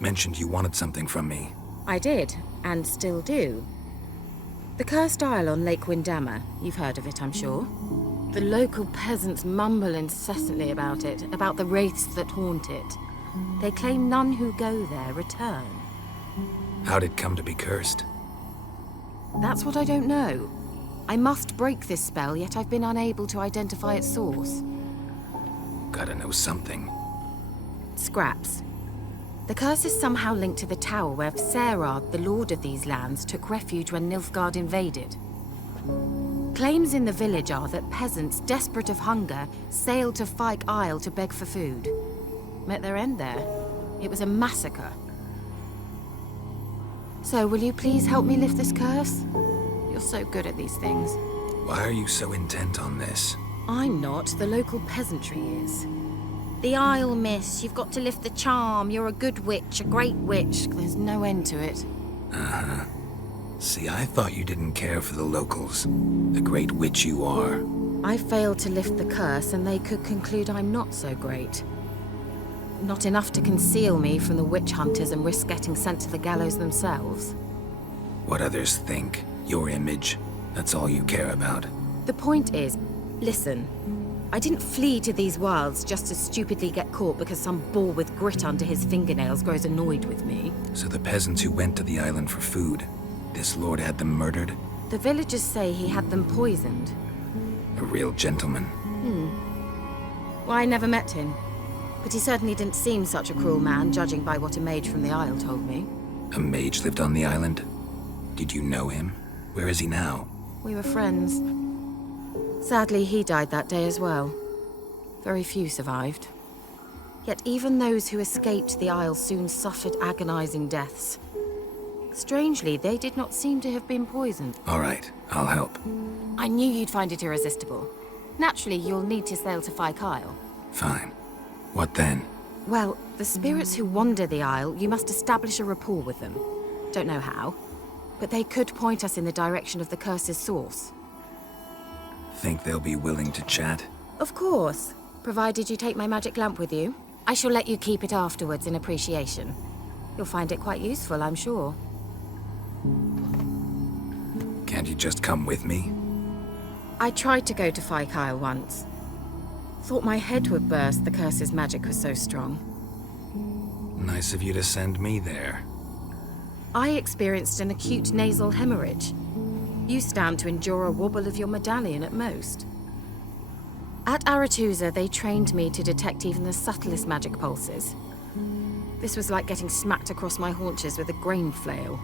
Mentioned you wanted something from me. I did, and still do. The Cursed Isle on Lake Windammer. You've heard of it, I'm sure. The local peasants mumble incessantly about it, about the wraiths that haunt it. They claim none who go there return. How'd it come to be cursed? That's what I don't know. I must break this spell, yet I've been unable to identify its source. Gotta know something. Scraps. The curse is somehow linked to the tower where Serard, the lord of these lands, took refuge when Nilfgaard invaded. Claims in the village are that peasants, desperate of hunger, sailed to Fyke Isle to beg for food. Met their end there. It was a massacre. So, will you please help me lift this curse? You're so good at these things. Why are you so intent on this? I'm not. The local peasantry is. The Isle, miss. You've got to lift the charm. You're a good witch, a great witch. There's no end to it. Uh-huh. See, I thought you didn't care for the locals. The great witch you are. I failed to lift the curse, and they could conclude I'm not so great. Not enough to conceal me from the witch hunters and risk getting sent to the gallows themselves. What others think, your image, that's all you care about. The point is, listen, I didn't flee to these wilds just to stupidly get caught because some boar with grit under his fingernails grows annoyed with me. So the peasants who went to the island for food, this lord had them murdered? The villagers say he had them poisoned. A real gentleman. Well, I never met him. But he certainly didn't seem such a cruel man, judging by what a mage from the Isle told me. A mage lived on the island? Did you know him? Where is he now? We were friends. Sadly, he died that day as well. Very few survived. Yet even those who escaped the Isle soon suffered agonizing deaths. Strangely, they did not seem to have been poisoned. All right, I'll help. I knew you'd find it irresistible. Naturally, you'll need to sail to Fyke Isle. Fine. What then? Well, the spirits who wander the Isle, you must establish a rapport with them. Don't know how, but they could point us in the direction of the curse's source. Think they'll be willing to chat? Of course, provided you take my magic lamp with you. I shall let you keep it afterwards in appreciation. You'll find it quite useful, I'm sure. Can't you just come with me? I tried to go to Fyke Isle once. Thought my head would burst, the curse's magic was so strong. Nice of you to send me there. I experienced an acute nasal hemorrhage. You stand to endure a wobble of your medallion at most. At Aretusa, they trained me to detect even the subtlest magic pulses. This was like getting smacked across my haunches with a grain flail.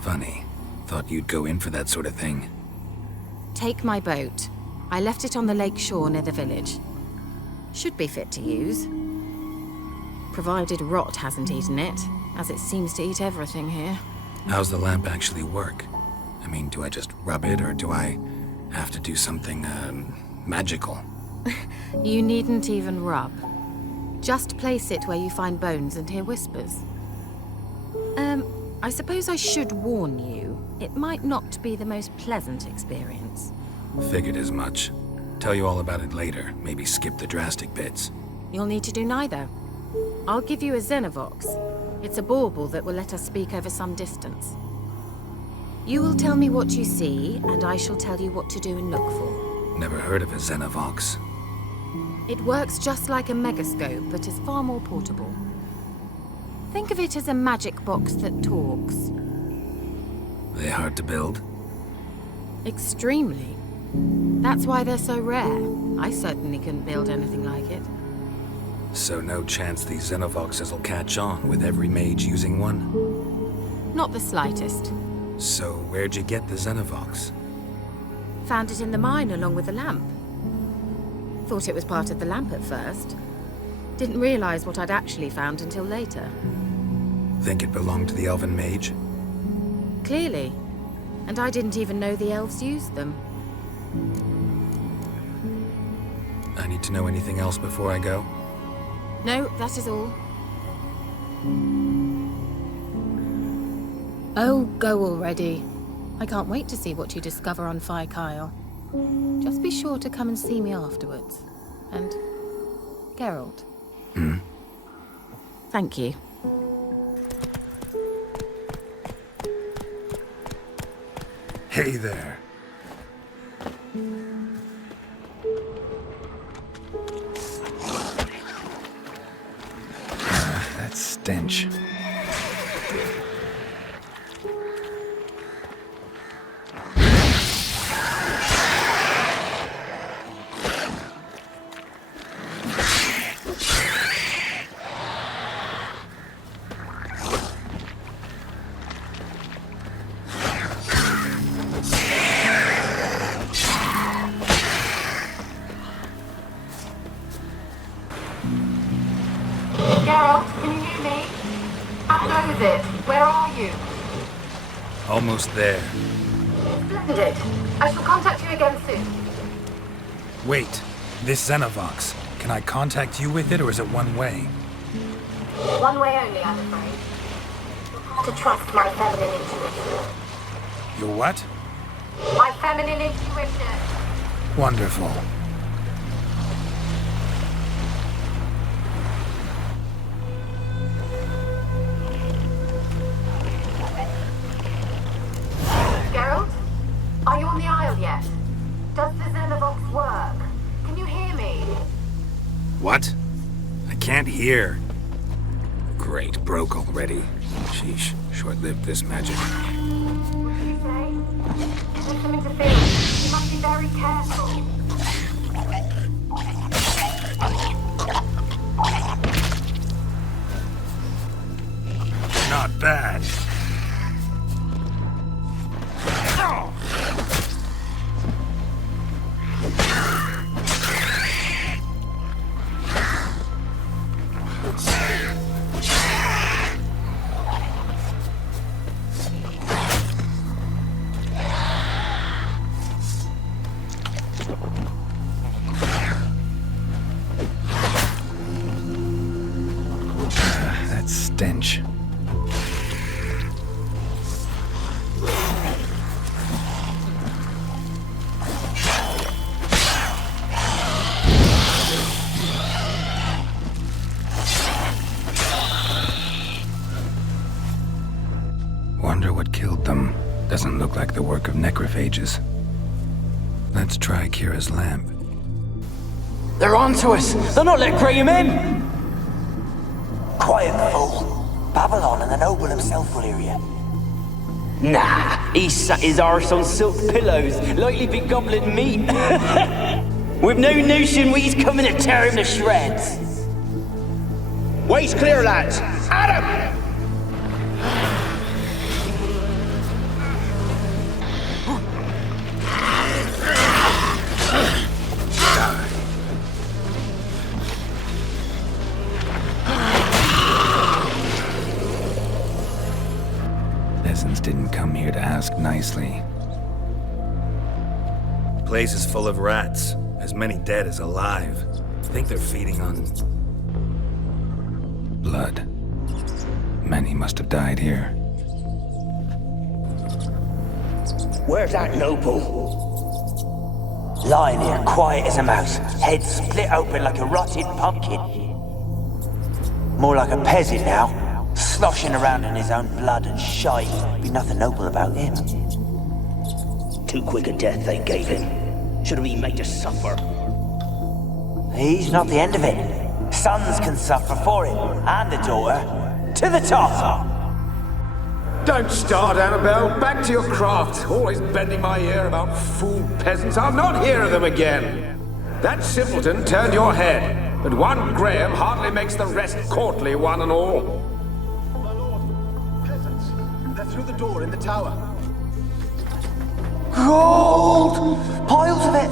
Funny. Thought you'd go in for that sort of thing. Take my boat. I left it on the lake shore near the village. Should be fit to use. Provided rot hasn't eaten it, as it seems to eat everything here. How's the lamp actually work? I mean, do I just rub it, or do I have to do something, magical? You needn't even rub. Just place it where you find bones and hear whispers. I suppose I should warn you, it might not be the most pleasant experience. Figured as much. Tell you all about it later, maybe skip the drastic bits. You'll need to do neither. I'll give you a Xenovox. It's a bauble that will let us speak over some distance. You will tell me what you see, and I shall tell you what to do and look for. Never heard of a Xenovox. It works just like a megascope, but is far more portable. Think of it as a magic box that talks. They hard to build? Extremely. That's why they're so rare. I certainly couldn't build anything like it. So no chance these Xenovoxes will catch on with every mage using one? Not the slightest. So where'd you get the Xenovox? Found it in the mine along with the lamp. Thought it was part of the lamp at first. Didn't realize what I'd actually found until later. Think it belonged to the elven mage? Clearly. And I didn't even know the elves used them. I need to know anything else before I go? No, that is all. Oh, go already. I can't wait to see what you discover on Fyke Isle. Just be sure to come and see me afterwards. And Geralt. Hmm? Thank you. Hey there. That stench. Geralt, can you hear me? How goes it? Where are you? Almost there. Splendid. I shall contact you again soon. Wait, this Xenovox. Can I contact you with it, or is it one way? One way only, I'm afraid. You'll have to trust my feminine intuition. Your what? My feminine intuition. Wonderful. Geralt? Are you on the Isle yet? Does the Xenovox work? Can you hear me? What? I can't hear. Great, broke already. Sheesh, short-lived this magic. What did you say? There's some interference. You must be very careful. Not bad. That stench. Wonder what killed them. Doesn't look like the work of necrophages. Let's try Kira's lamp. They're onto us! They're not letting Graham in! Quiet, fool. Babylon and the noble himself will hear you. Nah, he sat his arse on silk pillows, likely be gobbling meat. With no notion we's coming to tear him to shreds. Way's clear, lads! Adam! Peasants didn't come here to ask nicely. Place is full of rats. As many dead as alive. Think they're feeding on... Blood. Many must have died here. Where's that noble? Lying here, quiet as a mouse, head split open like a rotted pumpkin. More like a peasant now, sloshing around in his own blood and shite. Be nothing noble about him. Too quick a death they gave him. Should have been made to suffer. He's not the end of it. Sons can suffer for him, and a daughter. To the top! Don't start, Annabell. Back to your craft. Always bending my ear about fool peasants. I'll not hear of them again. That simpleton turned your head, but one Graham hardly makes the rest courtly, one and all. My lord, peasants. They're through the door in the tower. Gold! Piles of it!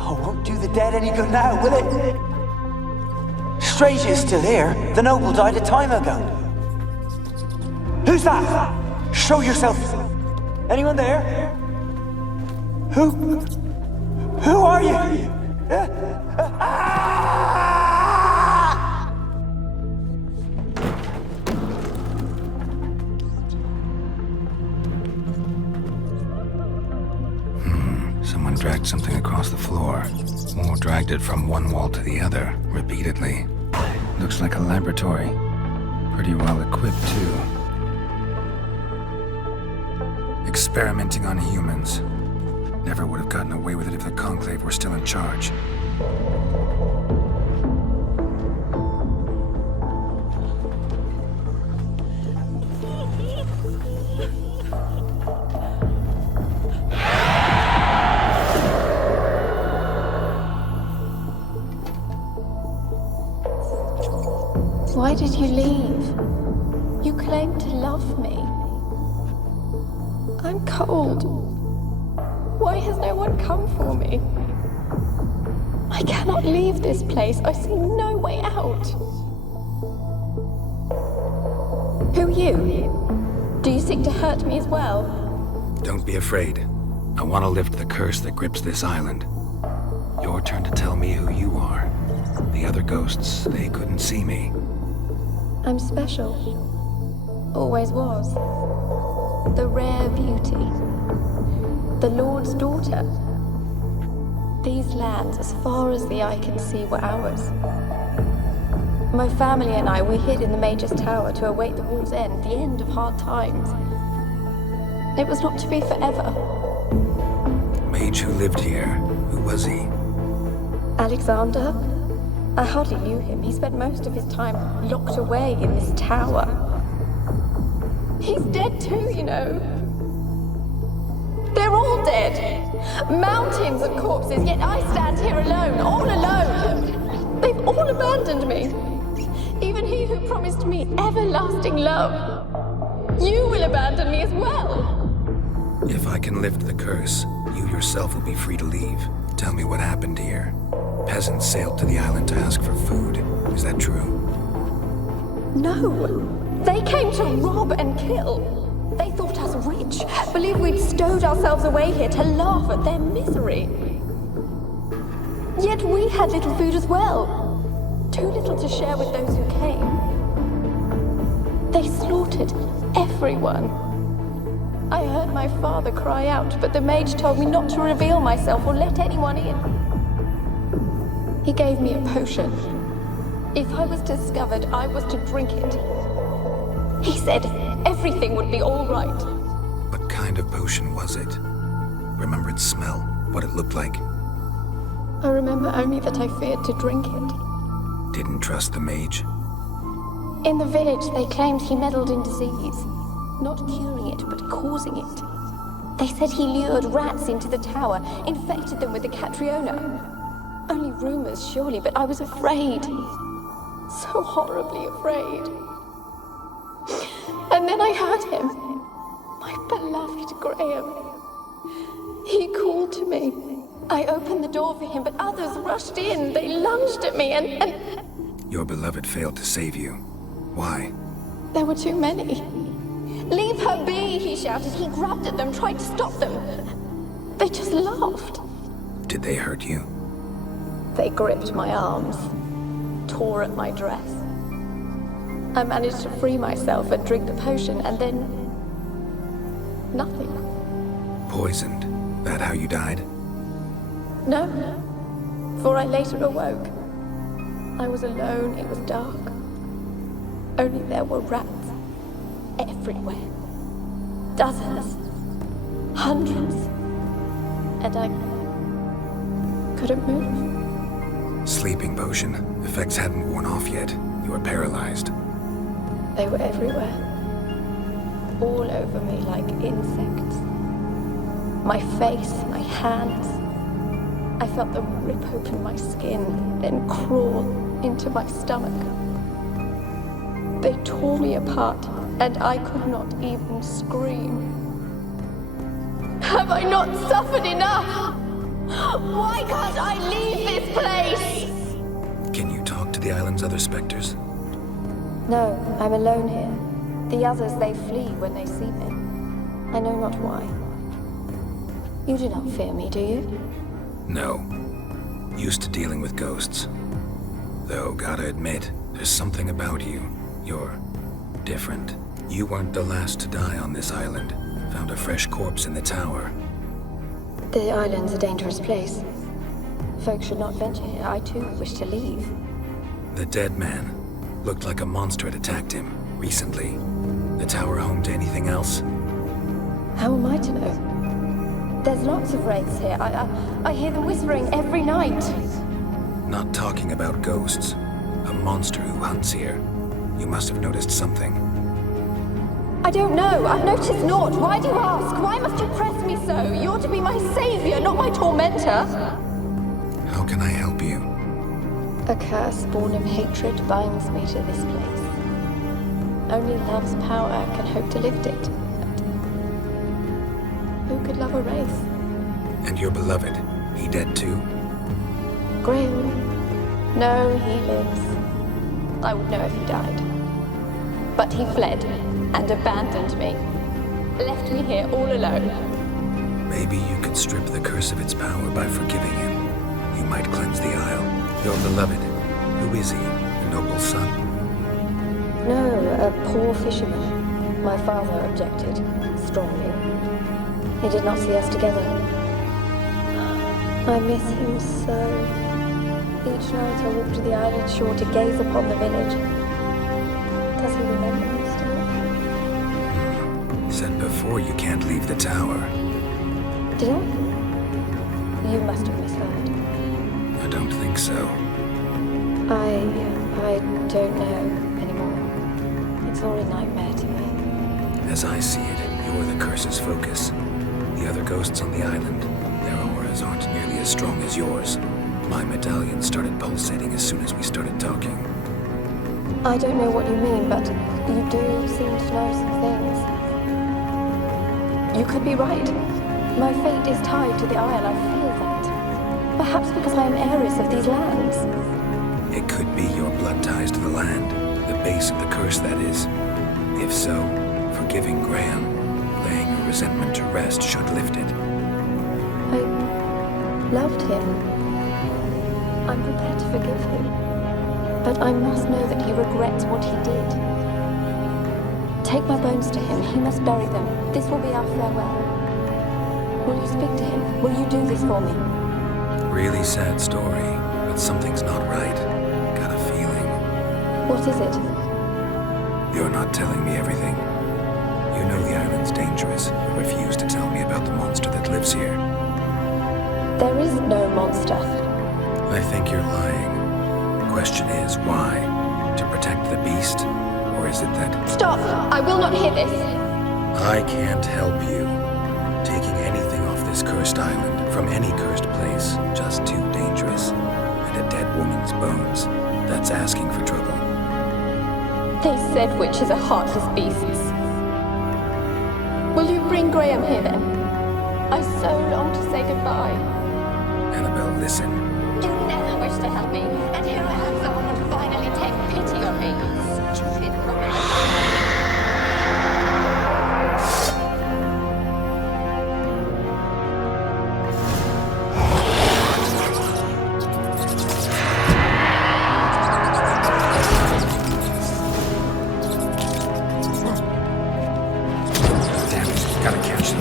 Oh, won't do the dead any good now, will it? Strange it's still here. The noble died a time ago. Who's that? Show yourself. Anyone there? Who are you? Someone dragged something across the floor. Or dragged it from one wall to the other, repeatedly. Looks like a laboratory. Pretty well equipped, too. Experimenting on humans. Never would have gotten away with it if the Conclave were still in charge. Why did you leave? You claimed to love me. I'm cold. Why has no one come for me? I cannot leave this place. I see no way out. Who are you? Do you seek to hurt me as well? Don't be afraid. I want to lift the curse that grips this island. Your turn to tell me who you are. The other ghosts, they couldn't see me. I'm special. Always was. The rare beauty. The Lord's daughter. These lands, as far as the eye can see, were ours. My family and I, we hid in the Mage's Tower to await the war's end, the end of hard times. It was not to be forever. Mage who lived here, who was he? Alexander? I hardly knew him. He spent most of his time locked away in this tower. He's dead too, you know. They're all dead. Mountains of corpses, yet I stand here alone, all alone. They've all abandoned me. Even he who promised me everlasting love. You will abandon me as well. If I can lift the curse, you yourself will be free to leave. Tell me what happened here. Peasants sailed to the island to ask for food. Is that true? No. They came to rob and kill. They thought us rich, believed we'd stowed ourselves away here to laugh at their misery. Yet we had little food as well. Too little to share with those who came. They slaughtered everyone. I heard my father cry out, but the mage told me not to reveal myself or let anyone in. He gave me a potion. If I was discovered, I was to drink it. He said everything would be all right. What kind of potion was it? Remember its smell? What it looked like? I remember only that I feared to drink it. Didn't trust the mage? In the village, they claimed he meddled in disease. Not curing it, but causing it. They said he lured rats into the tower, infected them with the Catriona. Only rumors, surely, but I was afraid. So horribly afraid. And then I heard him. My beloved Graham. He called to me. I opened the door for him, but others rushed in. They lunged at me and... Your beloved failed to save you. Why? There were too many. Leave her be, he shouted. He grabbed at them, tried to stop them. They just laughed. Did they hurt you? They gripped my arms, tore at my dress. I managed to free myself and drink the potion, and then... nothing. Poisoned? That how you died? No, for I later awoke. I was alone, it was dark. Only there were rats everywhere. Dozens. Hundreds. And I couldn't move. Sleeping potion. Effects hadn't worn off yet. You were paralyzed. They were everywhere. All over me like insects. My face, my hands. I felt them rip open my skin, then crawl into my stomach. They tore me apart, and I could not even scream. Have I not suffered enough? Why can't I leave this place? Can you talk to the island's other specters? No, I'm alone here. The others, they flee when they see me. I know not why. You do not fear me, do you? No. Used to dealing with ghosts. Though, gotta admit, there's something about you. You're different. You weren't the last to die on this island. Found a fresh corpse in the tower. The island's a dangerous place. Folk should not venture here. I too wish to leave. The dead man. Looked like a monster had attacked him, recently. The tower home to anything else? How am I to know? There's lots of wraiths here. I hear them whispering every night. Not talking about ghosts. A monster who hunts here. You must have noticed something. I don't know. I've noticed naught. Why do you ask? Why must you press me so? You're to be my savior, not my tormentor. How can I help you? A curse born of hatred binds me to this place. Only love's power can hope to lift it. But who could love a wraith? And your beloved, he dead too? Graham? No, he lives. I would know if he died. But he fled and abandoned me. Left me here all alone. Maybe you could strip the curse of its power by forgiving him. You might cleanse the isle. Your beloved, who is he? A noble son? No, a poor fisherman. My father objected, strongly. He did not see us together. I miss him so. Each night I walk to the island shore to gaze upon the village. Does he remember me still? Said before you can't leave the tower. Did I? You must have misheard. I don't think so. I don't know anymore. It's all a nightmare to me. As I see it, you're the curse's focus. The other ghosts on the island, their auras aren't nearly as strong as yours. My medallion started pulsating as soon as we started talking. I don't know what you mean, but you do seem to know some things. You could be right. My fate is tied to the isle, I feel that. Perhaps because I am heiress of these lands. It could be your blood ties to the land, the base of the curse, that is. If so, forgiving Graham, laying your resentment to rest should lift it. I loved him. I'm prepared to forgive him. But I must know that he regrets what he did. Take my bones to him. He must bury them. This will be our farewell. Will you speak to him? Will you do this for me? Really sad story, but something's not right. Got a feeling. What is it? You're not telling me everything. You know the island's dangerous, but refuse to tell me about the monster that lives here. There is no monster. I think you're lying. The question is, why? To protect the beast? Or is it that... Stop! I will not hear this! I can't help you. Taking anything off this cursed island, from any cursed place, just too dangerous. And a dead woman's bones, that's asking for trouble. They said witches are heartless beasts. Will you bring Graham here then? I so long to say goodbye. Annabell, listen. You never wish to help me, and here I have someone to finally take pity on me. Stupid rubbish. Gotta catch them.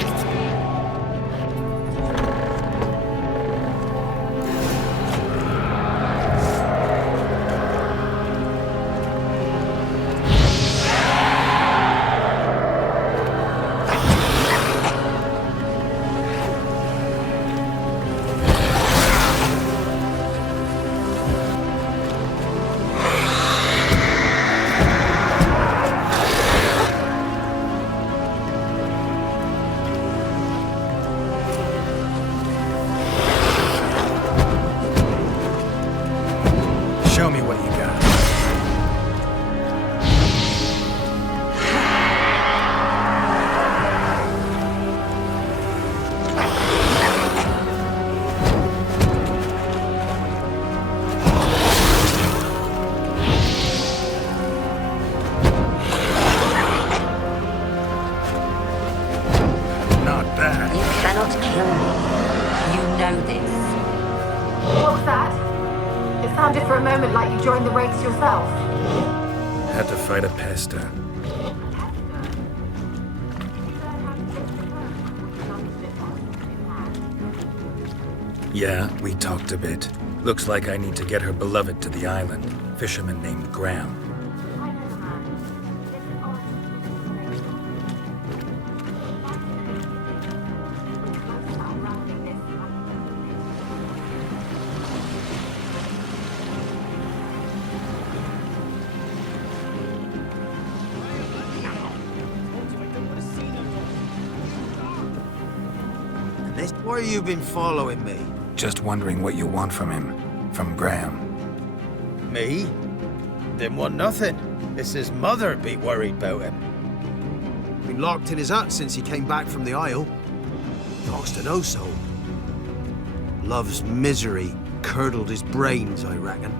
Show me what you got. Not bad. You cannot kill me. You know this. What was that? It sounded for a moment like you joined the wraiths yourself. Had to fight a pester. Yeah, we talked a bit. Looks like I need to get her beloved to the island. Fisherman named Graham. Why you been following me? Just wondering what you want from him. From Graham. Me? Didn't want nothing. It's his mother be worried about him. Been locked in his hut since he came back from the Isle. Lost to no soul. Love's misery curdled his brains, I reckon.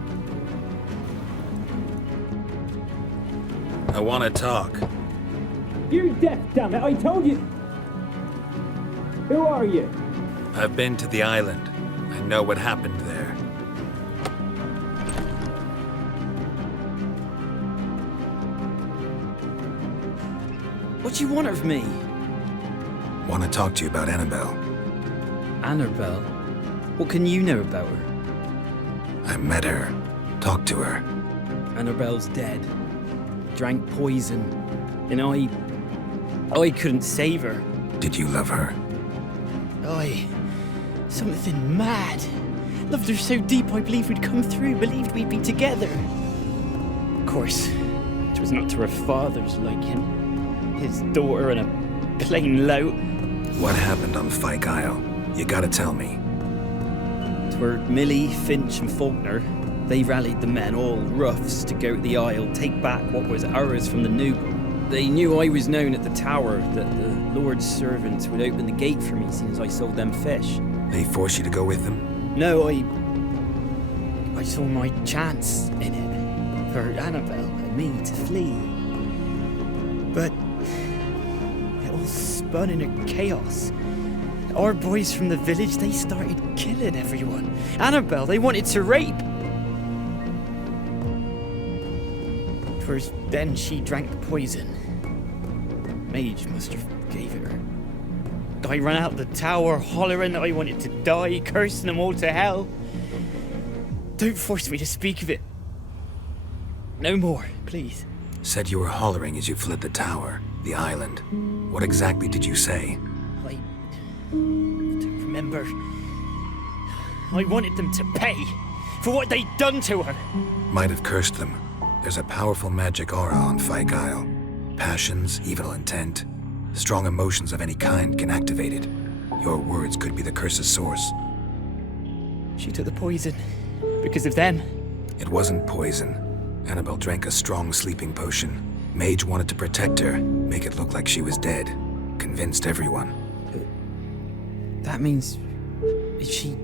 I want to talk. You're deaf, damn it! I told you! Who are you? I've been to the island. I know what happened there. What do you want of me? Want to talk to you about Annabell. Annabell? What can you know about her? I met her. Talked to her. Annabell's dead. Drank poison. And I couldn't save her. Did you love her? Something mad. Loved her so deep I believed we'd come through, believed we'd be together. Of course, it was not to her father's liking. His daughter and a plain lout. What happened on Fyke Isle? You gotta tell me. 'Twere Millie, Finch and Faulkner. They rallied the men, all roughs, to go to the Isle, take back what was ours from the noble. They knew I was known at the tower, that the Lord's servants would open the gate for me since I sold them fish. They forced you to go with them? No, I saw my chance in it, for Annabell and me to flee. But it all spun in a chaos. Our boys from the village, they started killing everyone. Annabell, they wanted to rape. 'Twas then she drank the poison. Mage must have gave it her. I ran out the tower hollering that I wanted to die, cursing them all to hell. Don't force me to speak of it. No more, please. Said you were hollering as you fled the tower, the island. What exactly did you say? I don't remember. I wanted them to pay for what they'd done to her. Might have cursed them. There's a powerful magic aura on Fyke Isle. Passions, evil intent, strong emotions of any kind can activate it. Your words could be the curse's source. She took the poison because of them. It wasn't poison. Annabell drank a strong sleeping potion. Mage wanted to protect her, make it look like she was dead. Convinced everyone. That means... she...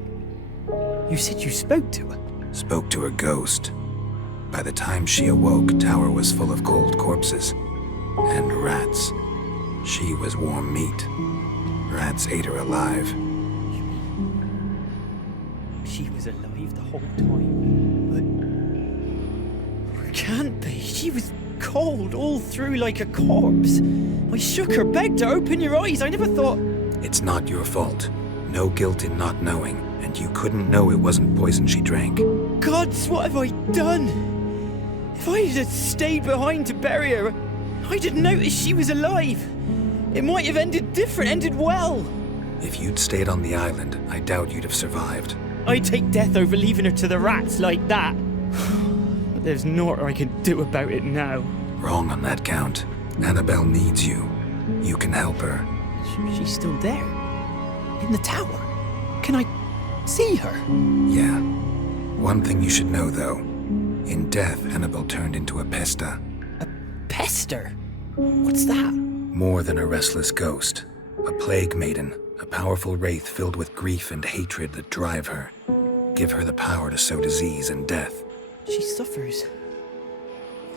You said you spoke to her? Spoke to her ghost. By the time she awoke, tower was full of cold corpses. And rats. She was warm meat. Rats ate her alive. She was alive the whole time, but... It can't be. She was cold all through like a corpse. I shook her, begged her, open your eyes. I never thought... It's not your fault. No guilt in not knowing, and you couldn't know it wasn't poison she drank. Gods, what have I done? If I had stayed behind to bury her, I didn't notice she was alive. It might have ended different, ended well. If you'd stayed on the island, I doubt you'd have survived. I'd take death over leaving her to the rats like that. But there's naught I can do about it now. Wrong on that count. Annabell needs you. You can help her. She's still there. In the tower. Can I see her? Yeah. One thing you should know, though. In death, Annabell turned into a pesta. A pester? What's that? More than a restless ghost. A plague maiden. A powerful wraith filled with grief and hatred that drive her. Give her the power to sow disease and death. She suffers.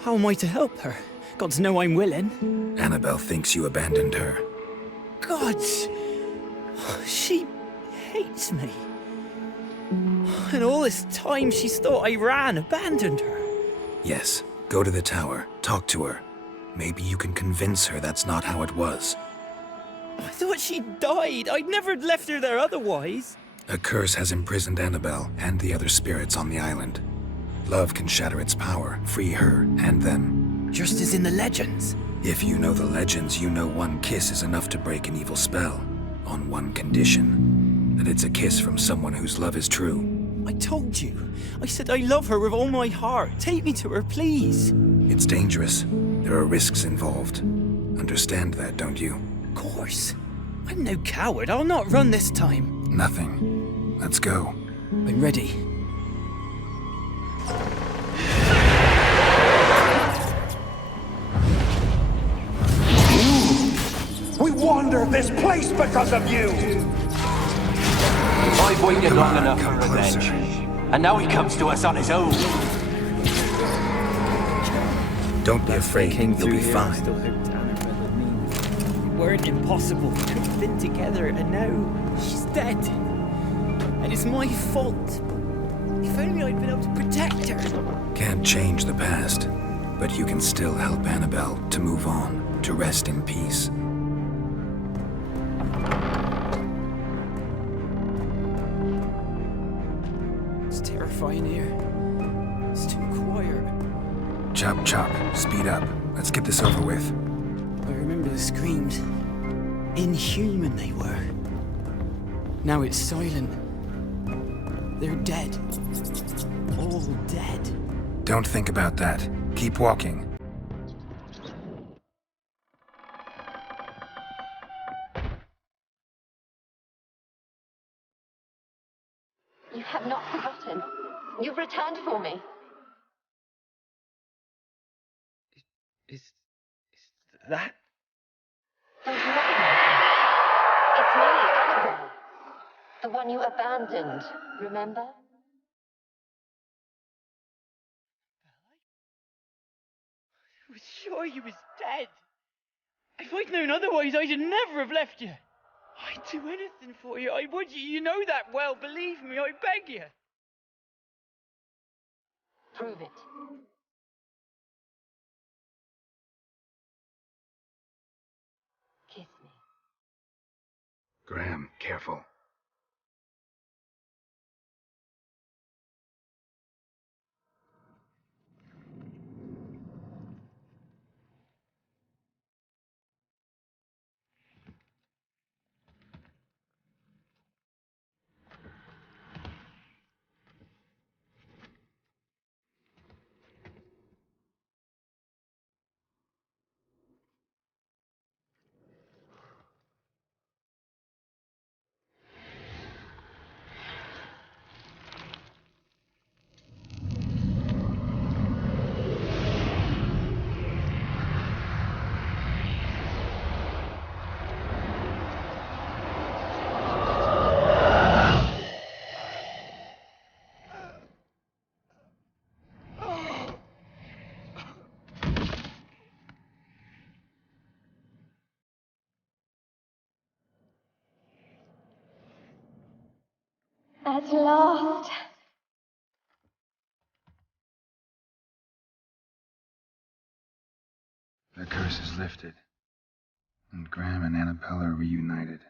How am I to help her? Gods know I'm willing. Annabell thinks you abandoned her. Gods! She hates me. And all this time she's thought I abandoned her. Yes, go to the tower, talk to her. Maybe you can convince her that's not how it was. I thought she died. I'd never left her there otherwise. A curse has imprisoned Annabell and the other spirits on the island. Love can shatter its power, free her and them. Just as in the legends. If you know the legends, you know one kiss is enough to break an evil spell. On one condition. That it's a kiss from someone whose love is true. I told you. I said I love her with all my heart. Take me to her, please. It's dangerous. There are risks involved. Understand that, don't you? Of course. I'm no coward. I'll not run this time. Nothing. Let's go. I'm ready. We wander this place because of you! I've waited long enough for revenge. And now he comes to us on his own. Don't be afraid, you'll be fine. Still hoped Annabell and me weren't impossible. We could have been together, and now she's dead. And it's my fault. If only I'd been able to protect her. Can't change the past, but you can still help Annabell to move on, to rest in peace. It's terrifying here. It's too quiet. Chop, chop. Speed up. Let's get this over with. I remember the screams. Inhuman they were. Now it's silent. They're dead. All dead. Don't think about that. Keep walking. You have not forgotten. You've returned for me. Is that? Don't you recognize me? It's me, Annabell. The one you abandoned, remember? I was sure you was dead. If I'd known otherwise, I'd never have left you. I'd do anything for you. I would. You know that well. Believe me, I beg you. Prove it. Kiss me. Graham, careful. At last. The curse is lifted, and Graham and Annabell are reunited.